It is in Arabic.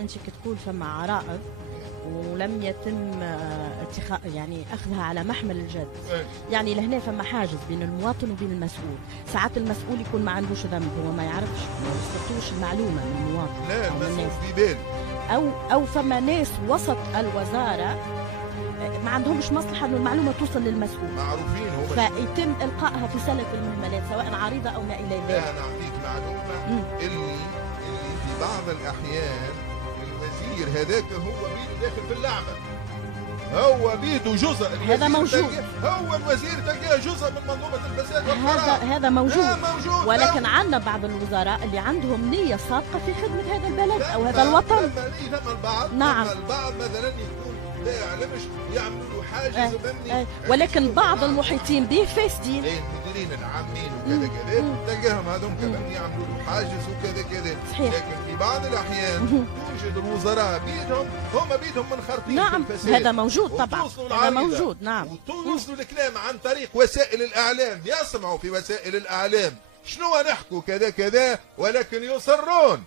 انت كتقول فما عرائض ولم يتم يعني اخذها على محمل الجد. يعني لهنا فما حاجز بين المواطن وبين المسؤول. ساعات المسؤول يكون ما عندوش ذنب، هو ما يعرفش، ما وصلتوش المعلومه من المواطن. لا المسؤول في باله. او فما ناس وسط الوزاره ما عندهمش مصلحه انه المعلومه توصل للمسؤول، معروفين هم، فيتم القائها في سله المهملات سواء عريضه او ما الى ذلك. لا انا اعطيك معلومه اللي في بعض الاحيان الوزير هذاك هو بيده داخل في اللعبه، هو بيده جزء، هذا موجود، هو الوزير تلقاه جزء من منظومه الفساد والفراغ، هذا موجود. ولكن عندنا بعض الوزراء اللي عندهم نيه صادقه في خدمه هذا البلد او هذا الوطن. ثم البعض، نعم، البعض مثلا يكون لا يعلمش، يعملوا له حاجز وفهمني، ولكن بعض المحيطين به فاسدين، المديرين العامين وكذا كذا، تلقاهم هذوم كمان يعملوا له حاجز وكذا كذا. صحيح. لكن في بعض الاحيان توجد الوزراء بيدهم منخرطين. نعم في الفساد. هذا موجود طبعا، هذا موجود. نعم، وتوصلوا الكلام عن طريق وسائل الاعلام، يسمعوا في وسائل الاعلام شنو نحكوا كذا كذا، ولكن يصرون